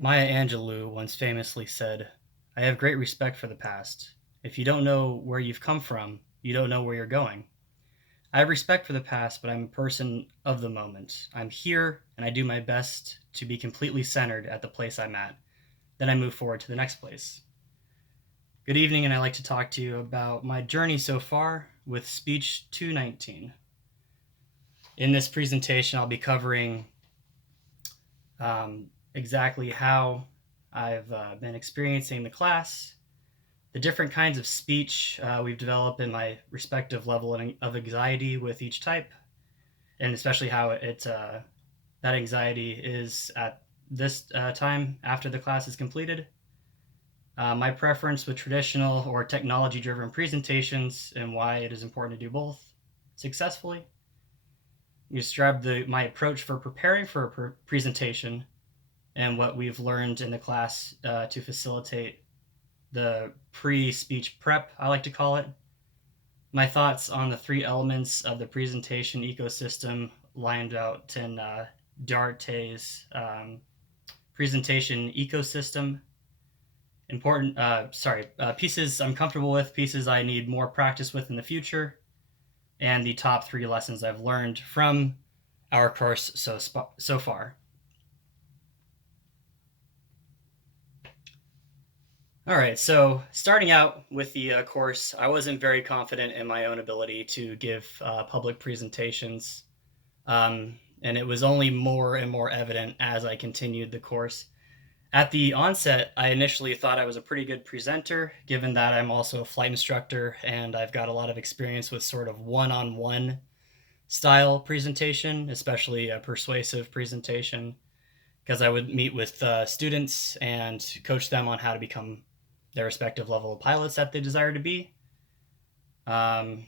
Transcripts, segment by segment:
Maya Angelou once famously said, "I have great respect for the past. If you don't know where you've come from, you don't know where you're going." I have respect for the past, but I'm a person of the moment. I'm here and I do my best to be completely centered at the place I'm at. Then I move forward to the next place. Good evening, and I'd like to talk to you about my journey so far with Speech 219. In this presentation, I'll be covering exactly how I've been experiencing the class, the different kinds of speech we've developed in my respective level of anxiety with each type, and especially how that anxiety is at this time after the class is completed. My preference with traditional or technology-driven presentations and why it is important to do both successfully. You describe my approach for preparing for a presentation and what we've learned in the class to facilitate the pre-speech prep, I like to call it. My thoughts on the three elements of the presentation ecosystem lined out in Duarte's presentation ecosystem. Pieces I'm comfortable with, pieces I need more practice with in the future, and the top three lessons I've learned from our course so far. All right, so starting out with the course, I wasn't very confident in my own ability to give public presentations, and it was only more and more evident as I continued the course. At the onset, I initially thought I was a pretty good presenter, given that I'm also a flight instructor and I've got a lot of experience with sort of one-on-one style presentation, especially a persuasive presentation, because I would meet with students and coach them on how to become their respective level of pilots that they desire to be. But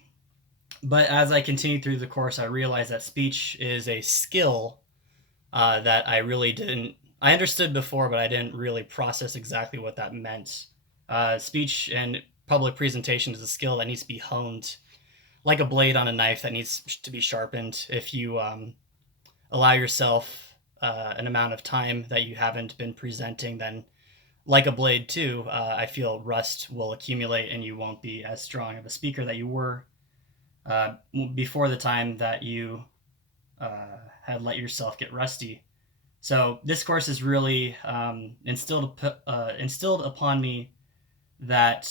as I continued through the course, I realized that speech is a skill that I really didn't. I understood before, but I didn't really process exactly what that meant. Speech and public presentation is a skill that needs to be honed, like a blade on a knife that needs to be sharpened. If you allow yourself an amount of time that you haven't been presenting, then like a blade too, I feel rust will accumulate and you won't be as strong of a speaker that you were before the time that you had let yourself get rusty. So this course has really instilled upon me that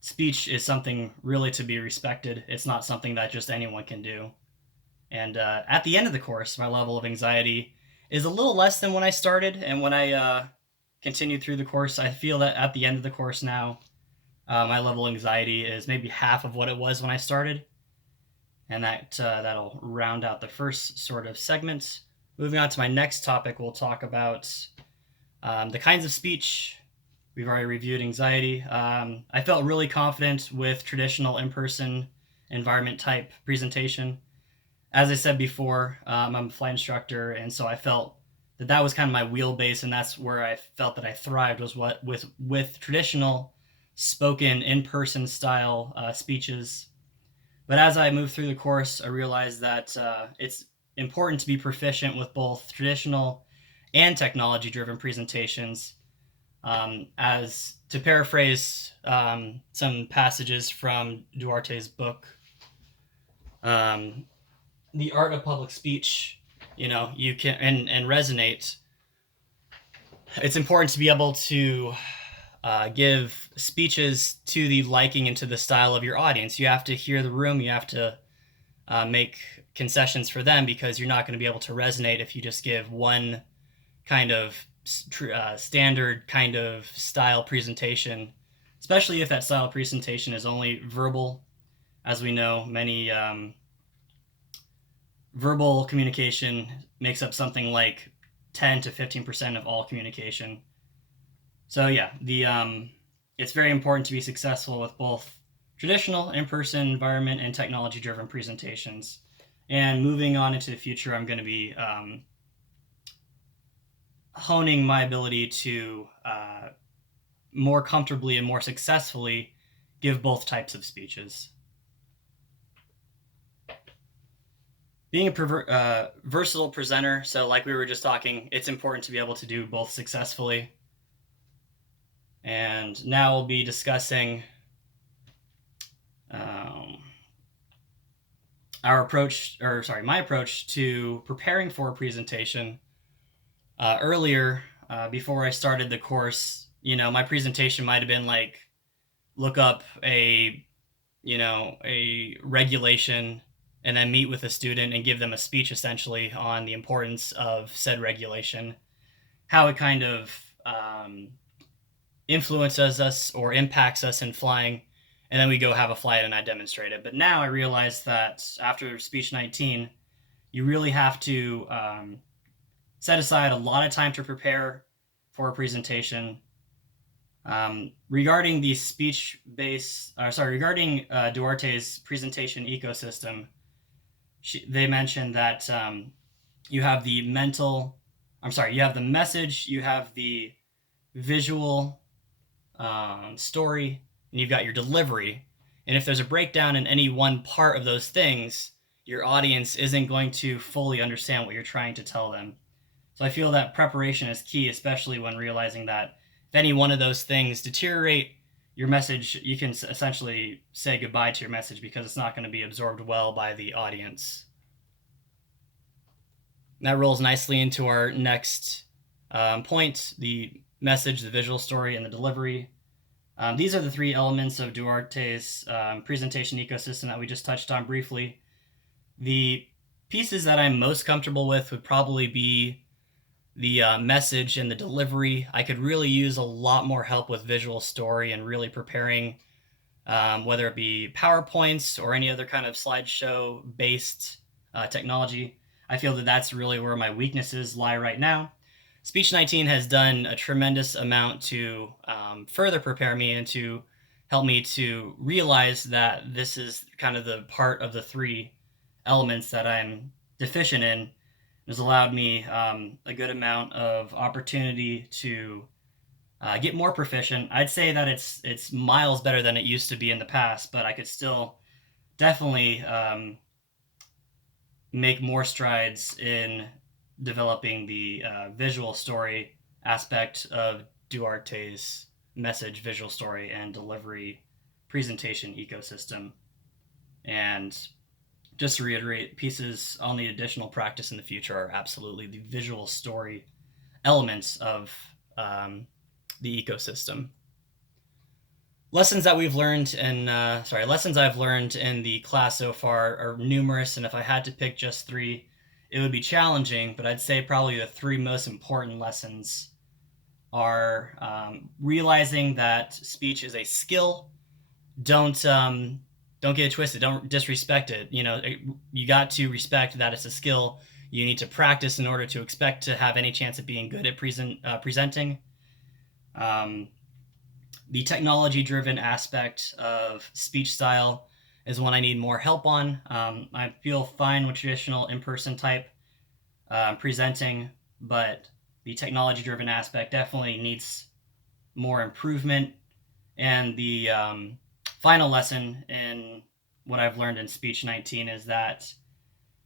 speech is something really to be respected. It's not something that just anyone can do. And at the end of the course, my level of anxiety is a little less than when I started. And when I continued through the course, I feel that at the end of the course now, my level of anxiety is maybe half of what it was when I started. And that'll round out the first sort of segment. Moving on to my next topic, we'll talk about the kinds of speech. We've already reviewed anxiety. I felt really confident with traditional in-person environment type presentation. As I said before, I'm a flight instructor, and so I felt that that was kind of my wheelbase, and that's where I felt that I thrived was what with traditional spoken in-person style speeches. But as I moved through the course, I realized that it's important to be proficient with both traditional and technology-driven presentations. As to paraphrase some passages from Duarte's book, um, "The Art of Public Speech," you can and resonate. It's important to be able to give speeches to the liking and to the style of your audience. You have to hear the room. You have to make concessions for them because you're not going to be able to resonate if you just give one kind of standard kind of style presentation, especially if that style presentation is only verbal. As we know, many verbal communication makes up something like 10 to 15% of all communication. So yeah, the it's very important to be successful with both traditional in-person environment and technology-driven presentations. And moving on into the future, I'm going to be honing my ability to more comfortably and more successfully give both types of speeches. being a versatile presenter. So, like we were just talking, it's important to be able to do both successfully. And now we'll be discussing um, my approach to preparing for a presentation. Earlier, before I started the course, my presentation might have been like, look up a regulation and then meet with a student and give them a speech essentially on the importance of said regulation, how it kind of influences us or impacts us in flying, and then we go have a flight and I demonstrate it. But now I realize that after Speech 19, you really have to set aside a lot of time to prepare for a presentation. Regarding the regarding Duarte's presentation ecosystem, they mentioned that you have the message, you have the visual story, and you've got your delivery. And if there's a breakdown in any one part of those things, your audience isn't going to fully understand what you're trying to tell them. So I feel that preparation is key, especially when realizing that if any one of those things deteriorate, your message, you can essentially say goodbye to your message because it's not going to be absorbed well by the audience. That rolls nicely into our next point, the message, the visual story, and the delivery. These are the three elements of Duarte's presentation ecosystem that we just touched on briefly. The pieces that I'm most comfortable with would probably be the message and the delivery. I could really use a lot more help with visual story and really preparing, whether it be PowerPoints or any other kind of slideshow based technology. I feel that that's really where my weaknesses lie right now. Speech 19 has done a tremendous amount to further prepare me and to help me to realize that this is kind of the part of the three elements that I'm deficient in. Has allowed me a good amount of opportunity to get more proficient. I'd say that it's miles better than it used to be in the past, but I could still definitely make more strides in developing the visual story aspect of Duarte's message, visual story, and delivery presentation ecosystem. And just to reiterate, pieces on the additional practice in the future are absolutely the visual story elements of the ecosystem. Lessons I've learned in the class so far are numerous, and if I had to pick just three, it would be challenging, but I'd say probably the three most important lessons are realizing that speech is a skill. Don't get it twisted. Don't disrespect it. You got to respect that it's a skill. You need to practice in order to expect to have any chance of being good at presenting. The technology-driven aspect of speech style is one I need more help on. I feel fine with traditional in-person type presenting, but the technology-driven aspect definitely needs more improvement. And the final lesson in what I've learned in Speech 19 is that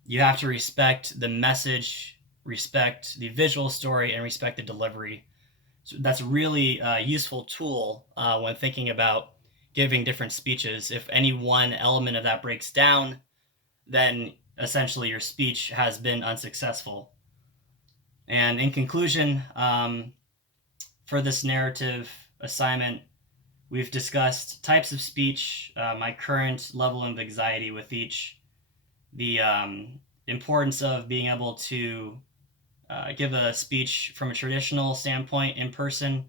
you have to respect the message, respect the visual story, and respect the delivery. So that's a really useful tool when thinking about giving different speeches. If any one element of that breaks down, then essentially your speech has been unsuccessful. And in conclusion, for this narrative assignment, we've discussed types of speech, my current level of anxiety with each, the importance of being able to give a speech from a traditional standpoint in person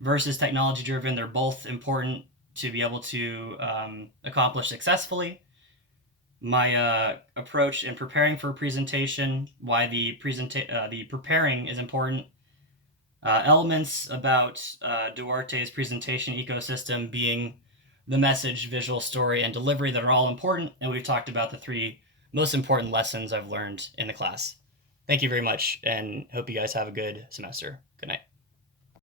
versus technology driven. They're both important to be able to accomplish successfully. My approach in preparing for a presentation, why the preparing is important. Elements about Duarte's presentation ecosystem being the message, visual story, and delivery that are all important, and we've talked about the three most important lessons I've learned in the class. Thank you very much, and hope you guys have a good semester. Good night.